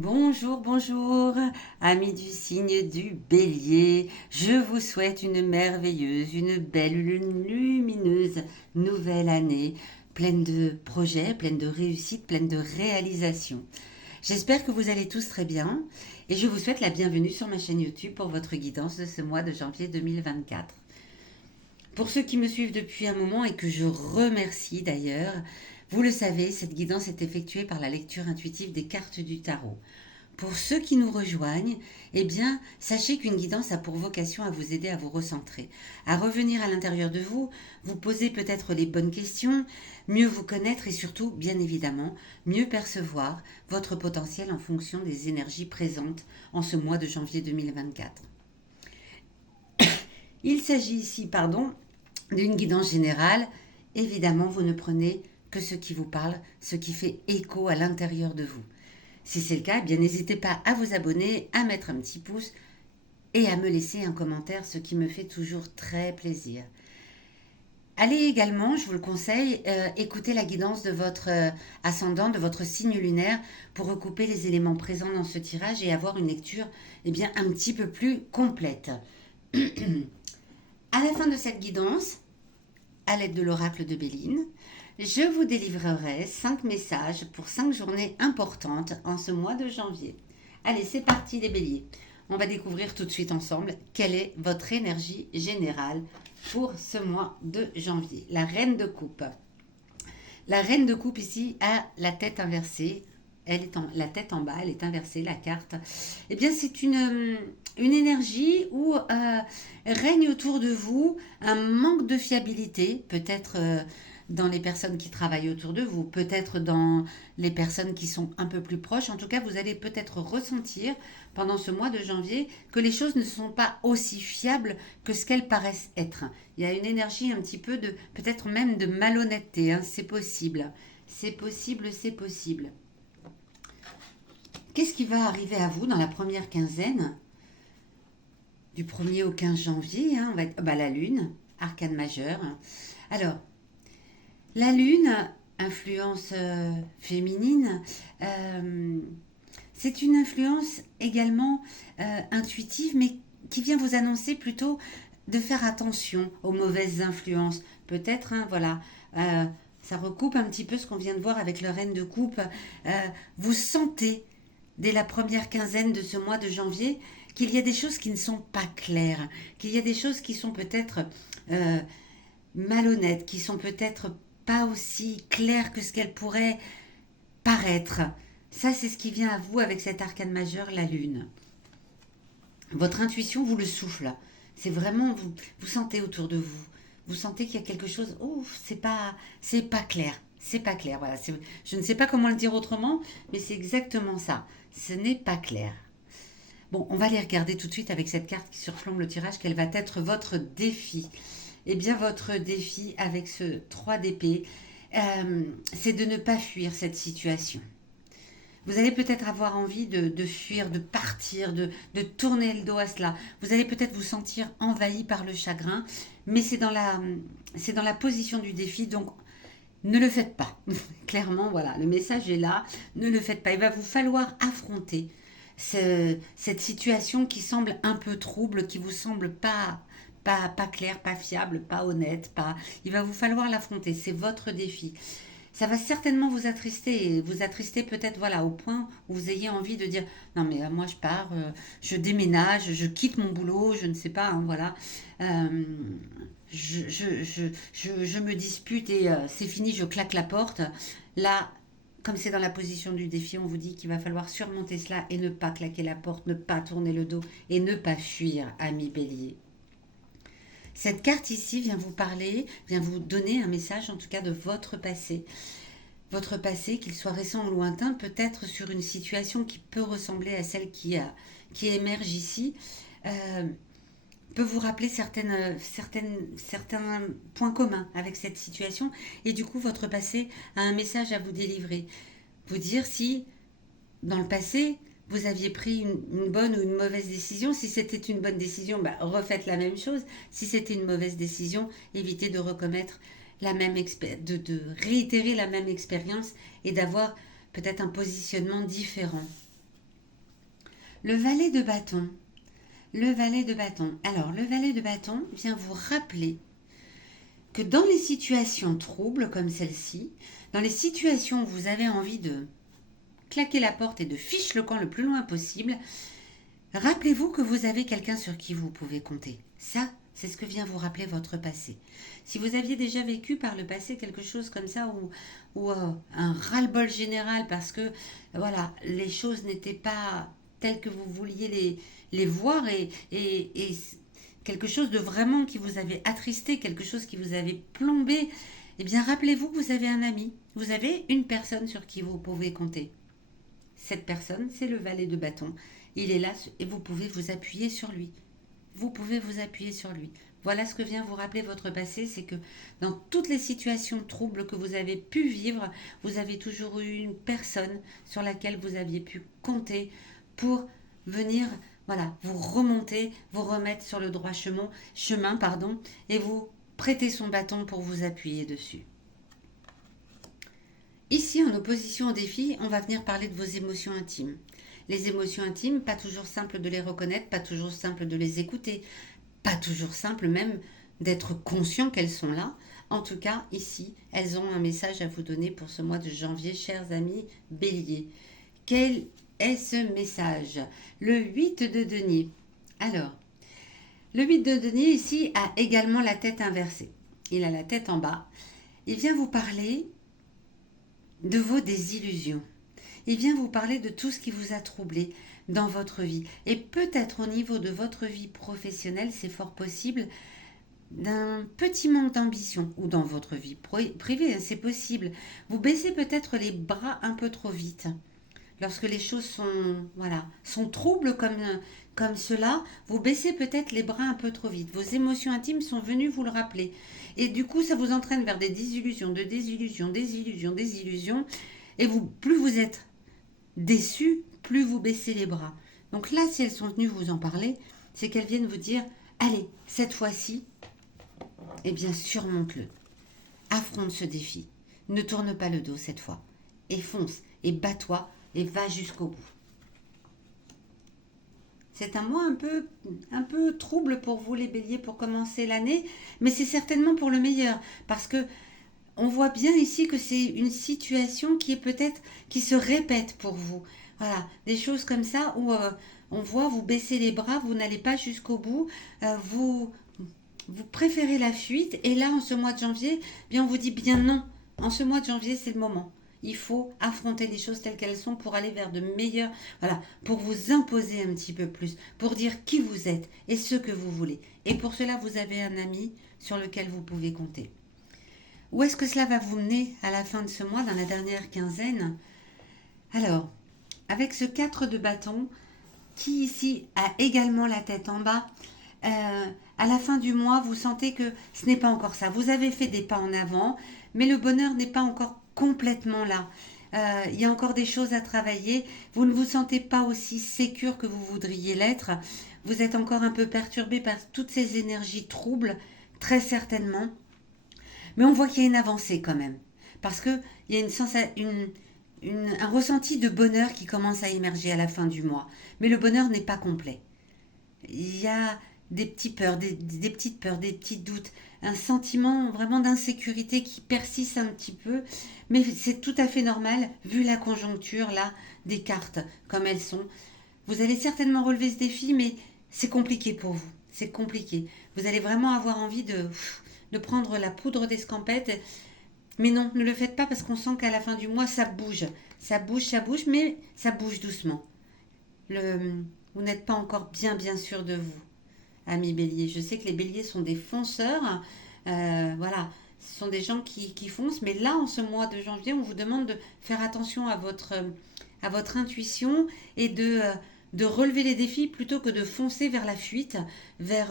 Bonjour, bonjour, amis du signe du Bélier. Je vous souhaite une merveilleuse, une belle, une lumineuse nouvelle année, pleine de projets, pleine de réussites, pleine de réalisations. J'espère que vous allez tous très bien et je vous souhaite la bienvenue sur ma chaîne YouTube pour votre guidance de ce mois de janvier 2024. Pour ceux qui me suivent depuis un moment et que je remercie d'ailleurs, vous le savez, cette guidance est effectuée par la lecture intuitive des cartes du tarot. Pour ceux qui nous rejoignent, eh bien, sachez qu'une guidance a pour vocation à vous aider à vous recentrer, à revenir à l'intérieur de vous, vous poser peut-être les bonnes questions, mieux vous connaître et surtout, bien évidemment, mieux percevoir votre potentiel en fonction des énergies présentes en ce mois de janvier 2024. Il s'agit ici, d'une guidance générale. Évidemment, vous ne prenez que ce qui vous parle, ce qui fait écho à l'intérieur de vous. Si c'est le cas, eh bien n'hésitez pas à vous abonner, à mettre un petit pouce et à me laisser un commentaire, ce qui me fait toujours très plaisir. Allez également, je vous le conseille, écouter la guidance de votre ascendant, de votre signe lunaire, pour recouper les éléments présents dans ce tirage et avoir une lecture un petit peu plus complète. À la fin de cette guidance, à l'aide de l'oracle de Béline, je vous délivrerai 5 messages pour 5 journées importantes en ce mois de janvier. Allez, c'est parti les béliers. On va découvrir tout de suite ensemble quelle est votre énergie générale pour ce mois de janvier. La reine de coupe. La reine de coupe ici a la tête inversée. La tête en bas, elle est inversée, la carte. Eh bien, c'est une énergie où règne autour de vous un manque de fiabilité, peut-être dans les personnes qui travaillent autour de vous, peut-être dans les personnes qui sont un peu plus proches. En tout cas, vous allez peut-être ressentir pendant ce mois de janvier que les choses ne sont pas aussi fiables que ce qu'elles paraissent être. Il y a une énergie un petit peu de, peut-être même de malhonnêteté, hein. C'est possible. C'est possible, c'est possible. Qu'est-ce qui va arriver à vous dans la première quinzaine du 1er au 15 janvier, hein, la lune, arcane majeur. Alors, la lune, influence féminine, c'est une influence également intuitive, mais qui vient vous annoncer plutôt de faire attention aux mauvaises influences. Peut-être, hein, voilà, ça recoupe un petit peu ce qu'on vient de voir avec le reine de coupe. Vous sentez dès la première quinzaine de ce mois de janvier qu'il y a des choses qui ne sont pas claires, qu'il y a des choses qui sont peut-être euh, malhonnêtes, qui sont peut-être pas aussi claires que ce qu'elles pourraient paraître. Ça, c'est ce qui vient à vous avec cet arcane majeur, la lune. Votre intuition vous le souffle. C'est vraiment, vous sentez autour de vous. Vous sentez qu'il y a quelque chose, ouf, c'est pas clair. C'est pas clair, voilà. Je ne sais pas comment le dire autrement, mais c'est exactement ça. Ce n'est pas clair. Bon, on va aller regarder tout de suite avec cette carte qui surplombe le tirage, quel va être votre défi. Eh bien, votre défi avec ce 3 d'épée, c'est de ne pas fuir cette situation. Vous allez peut-être avoir envie de fuir, de partir, de tourner le dos à cela. Vous allez peut-être vous sentir envahi par le chagrin, mais c'est dans la position du défi, donc ne le faites pas. Clairement, voilà, le message est là. Ne le faites pas. Il va vous falloir affronter cette situation qui semble un peu trouble, qui vous semble pas claire, pas fiable, pas honnête. Il va vous falloir l'affronter. C'est votre défi. Ça va certainement vous attrister peut-être voilà au point où vous ayez envie de dire non mais moi je pars, je déménage, je quitte mon boulot, je ne sais pas, hein, voilà. Euh, je me dispute et c'est fini, je claque la porte. Là, comme c'est dans la position du défi, on vous dit qu'il va falloir surmonter cela et ne pas claquer la porte, ne pas tourner le dos et ne pas fuir, ami bélier. Cette carte ici vient vous parler, vient vous donner un message en tout cas de votre passé. Votre passé, qu'il soit récent ou lointain, peut être sur une situation qui peut ressembler à celle qui émerge ici, euh, peut vous rappeler certains points communs avec cette situation. Et du coup, votre passé a un message à vous délivrer. Vous dire si, dans le passé, vous aviez pris une bonne ou une mauvaise décision. Si c'était une bonne décision, refaites la même chose. Si c'était une mauvaise décision, évitez de recommettre de réitérer la même expérience et d'avoir peut-être un positionnement différent. Le valet de bâton. Le valet de bâton. Alors, le valet de bâton vient vous rappeler que dans les situations troubles comme celle-ci, dans les situations où vous avez envie de claquer la porte et de fiche le camp le plus loin possible, rappelez-vous que vous avez quelqu'un sur qui vous pouvez compter. Ça, c'est ce que vient vous rappeler votre passé. Si vous aviez déjà vécu par le passé quelque chose comme ça, ou un ras-le-bol général parce que voilà, les choses n'étaient pas telles que vous vouliez les voir et quelque chose de vraiment qui vous avait attristé, quelque chose qui vous avait plombé, eh bien rappelez-vous que vous avez un ami, vous avez une personne sur qui vous pouvez compter. Cette personne, c'est le valet de bâton. Il est là et vous pouvez vous appuyer sur lui. Vous pouvez vous appuyer sur lui. Voilà ce que vient vous rappeler votre passé, c'est que dans toutes les situations troubles que vous avez pu vivre, vous avez toujours eu une personne sur laquelle vous aviez pu compter pour venir, voilà, vous remonter, vous remettre sur le droit chemin, et vous prêter son bâton pour vous appuyer dessus. Ici, en opposition au défi, on va venir parler de vos émotions intimes. Les émotions intimes, pas toujours simple de les reconnaître, pas toujours simple de les écouter, pas toujours simple même d'être conscient qu'elles sont là. En tout cas, ici, elles ont un message à vous donner pour ce mois de janvier, chers amis béliers. Quel est ce message? Le 8 de denier. Alors, le 8 de denier ici a également la tête inversée. Il a la tête en bas. Il vient vous parler de vos désillusions. Il vient vous parler de tout ce qui vous a troublé dans votre vie. Et peut-être au niveau de votre vie professionnelle, c'est fort possible, d'un petit manque d'ambition, ou dans votre vie privée, c'est possible. Vous baissez peut-être les bras un peu trop vite. Lorsque les choses sont troubles comme cela, vous baissez peut-être les bras un peu trop vite. Vos émotions intimes sont venues vous le rappeler. Et du coup, ça vous entraîne vers des désillusions, de désillusions, désillusions, désillusions. Et plus vous êtes déçu, plus vous baissez les bras. Donc là, si elles sont venues vous en parler, c'est qu'elles viennent vous dire, allez, cette fois-ci, eh bien, surmonte-le. Affronte ce défi. Ne tourne pas le dos cette fois. Et fonce, et bats-toi, et va jusqu'au bout. C'est un mois un peu trouble pour vous les béliers pour commencer l'année, mais c'est certainement pour le meilleur, parce que on voit bien ici que c'est une situation qui est peut-être qui se répète pour vous. Voilà, des choses comme ça où on voit vous baisser les bras, vous n'allez pas jusqu'au bout, vous préférez la fuite, et là en ce mois de janvier, bien on vous dit bien non. En ce mois de janvier, c'est le moment. Il faut affronter les choses telles qu'elles sont pour aller vers de meilleurs, voilà, pour vous imposer un petit peu plus, pour dire qui vous êtes et ce que vous voulez. Et pour cela, vous avez un ami sur lequel vous pouvez compter. Où est-ce que cela va vous mener à la fin de ce mois, dans la dernière quinzaine? Alors, avec ce 4 de bâton, qui ici a également la tête en bas, à la fin du mois, vous sentez que ce n'est pas encore ça. Vous avez fait des pas en avant, mais le bonheur n'est pas encore complètement là. Il y a encore des choses à travailler. Vous ne vous sentez pas aussi sécure que vous voudriez l'être. Vous êtes encore un peu perturbé par toutes ces énergies troubles, très certainement. Mais on voit qu'il y a une avancée quand même. Parce qu'il y a un ressenti de bonheur qui commence à émerger à la fin du mois. Mais le bonheur n'est pas complet. Il y a des petites peurs, des petites peurs, des petits doutes, un sentiment vraiment d'insécurité qui persiste un petit peu, mais c'est tout à fait normal vu la conjoncture là des cartes comme elles sont. Vous allez certainement relever ce défi, mais c'est compliqué pour vous, c'est compliqué. Vous allez vraiment avoir envie de prendre la poudre d'escampette, mais non, ne le faites pas parce qu'on sent qu'à la fin du mois ça bouge, mais ça bouge doucement. Vous n'êtes pas encore bien sûr de vous, amis béliers. Je sais que les béliers sont des fonceurs. Voilà, ce sont des gens qui foncent. Mais là, en ce mois de janvier, on vous demande de faire attention à votre intuition et de relever les défis plutôt que de foncer vers la fuite, vers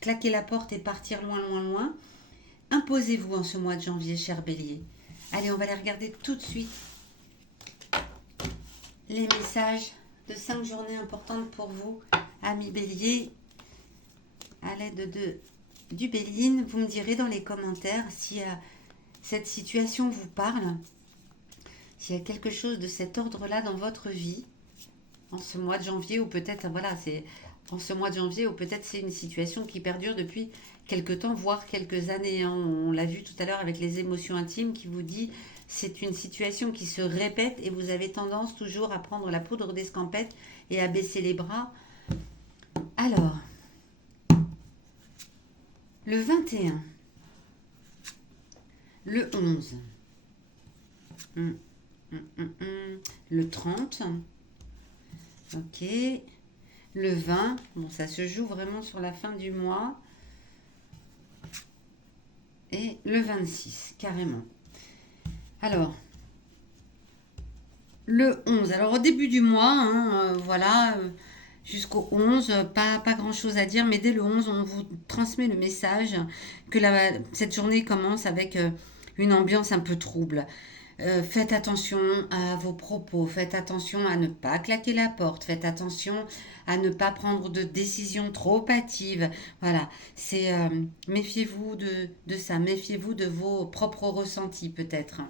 claquer la porte et partir loin, loin, loin. Imposez-vous en ce mois de janvier, chers béliers. Allez, on va aller regarder tout de suite les messages de 5 journées importantes pour vous, amis béliers. À l'aide du Béline, vous me direz dans les commentaires si cette situation vous parle, s'il y a quelque chose de cet ordre-là dans votre vie en ce mois de janvier, ou peut-être, voilà, c'est en ce mois de janvier, ou peut-être c'est une situation qui perdure depuis quelques temps, voire quelques années, hein. On l'a vu tout à l'heure avec les émotions intimes qui vous dit c'est une situation qui se répète et vous avez tendance toujours à prendre la poudre d'escampette et à baisser les bras. Alors, le 21, le 11, hum, le 30, ok, le 20, bon ça se joue vraiment sur la fin du mois, et le 26, carrément. Alors, le 11, alors au début du mois, hein, voilà, jusqu'au 11, pas grand-chose à dire, mais dès le 11, on vous transmet le message que cette journée commence avec une ambiance un peu trouble. Faites attention à vos propos, faites attention à ne pas claquer la porte, faites attention à ne pas prendre de décisions trop hâtives. Voilà, c'est méfiez-vous de ça, méfiez-vous de vos propres ressentis peut-être.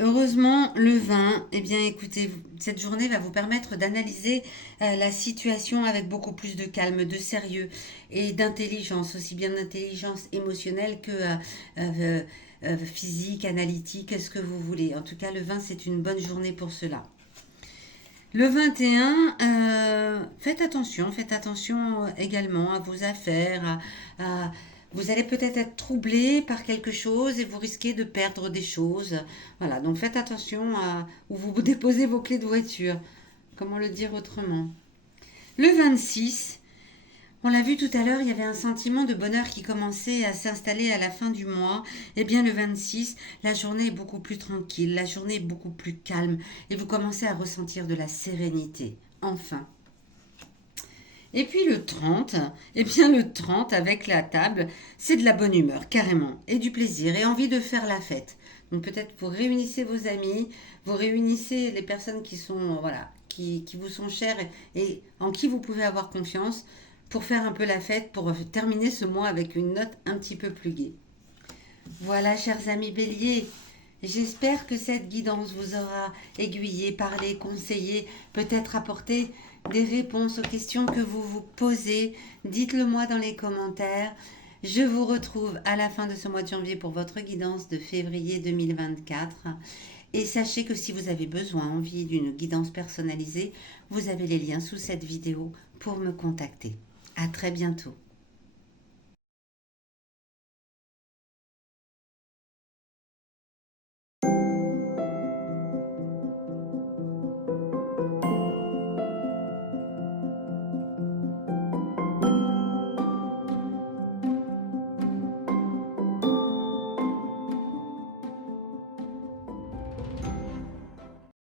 Heureusement, le vin, eh bien écoutez, cette journée va vous permettre d'analyser la situation avec beaucoup plus de calme, de sérieux et d'intelligence, aussi bien d'intelligence émotionnelle que physique, analytique, ce que vous voulez. En tout cas, le vin, c'est une bonne journée pour cela. Le 21, faites attention également à vos affaires, vous allez peut-être être troublé par quelque chose et vous risquez de perdre des choses. Voilà, donc faites attention à où vous déposez vos clés de voiture. Comment le dire autrement? Le 26, on l'a vu tout à l'heure, il y avait un sentiment de bonheur qui commençait à s'installer à la fin du mois. Eh bien, le 26, la journée est beaucoup plus tranquille, la journée est beaucoup plus calme et vous commencez à ressentir de la sérénité. Enfin. Et puis le 30, eh bien le 30 avec la table, c'est de la bonne humeur, carrément, et du plaisir, et envie de faire la fête. Donc peut-être vous réunissez vos amis, vous réunissez les personnes qui sont, voilà, qui vous sont chères et en qui vous pouvez avoir confiance pour faire un peu la fête, pour terminer ce mois avec une note un petit peu plus gaie. Voilà, chers amis béliers, j'espère que cette guidance vous aura aiguillé, parlé, conseillé, peut-être apporté des réponses aux questions que vous vous posez. Dites-le moi dans les commentaires. Je vous retrouve à la fin de ce mois de janvier pour votre guidance de février 2024. Et sachez que si vous avez besoin, envie d'une guidance personnalisée, vous avez les liens sous cette vidéo pour me contacter. À très bientôt.